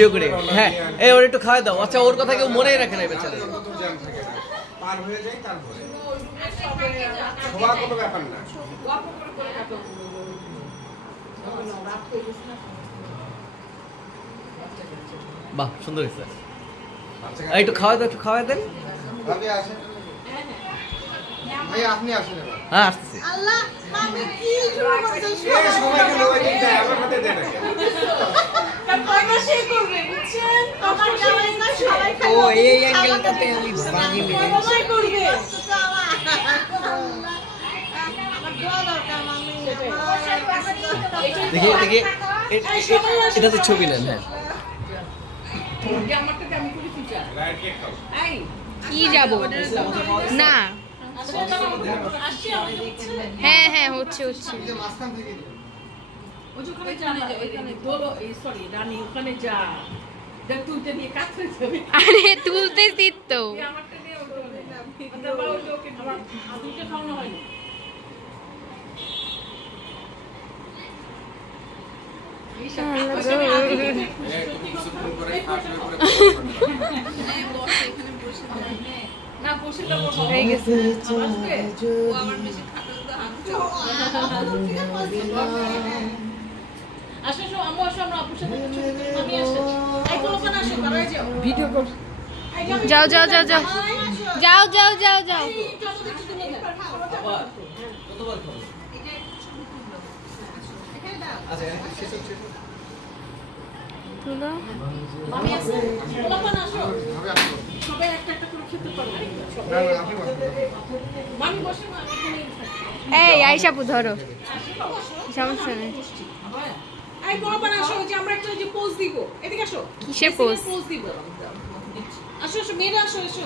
Video করে। হ্যাঁ এই ওর একটু খাওয়াই দাও। আচ্ছা ওর কথা কেউ মনেই রাখে না বেচারা। পার হয়ে যায় তারপরে শোয়া কোনো ব্যাপার না। বাহ সুন্দর হয়েছে। একটু খাওয়া দাও, একটু খাওয়া দেন। ভাই আপনি আসেন এবার। হ্যাঁ আসতেছি। আল্লাহ মামি কি শুরু করছেন? সবাইকে লওয়াই দিতে আমার হাতে দেন কাকা সে করবে বুঝছেন? আমার জামাই না সবাই খায়। ও এই অ্যাঙ্গেলটাতে আমি বাজি মেরে সবাই করবে। আমার দোয়া দরকার মামি। দেখি দেখি এটা তো ছবি নেন। হ্যাঁ কি যাব না। হ্যাঁ হ্যাঁ হচ্ছে হচ্ছে। আরে তুলতেছি তো। ভিডিও কর। যাও যাও যাও যাও যাও যাও যাও যাও। এই আইসাপু ধরো, সমস্যা নেই। কিসে পোজ? আসো আসো মেয়েরা আসো আসো।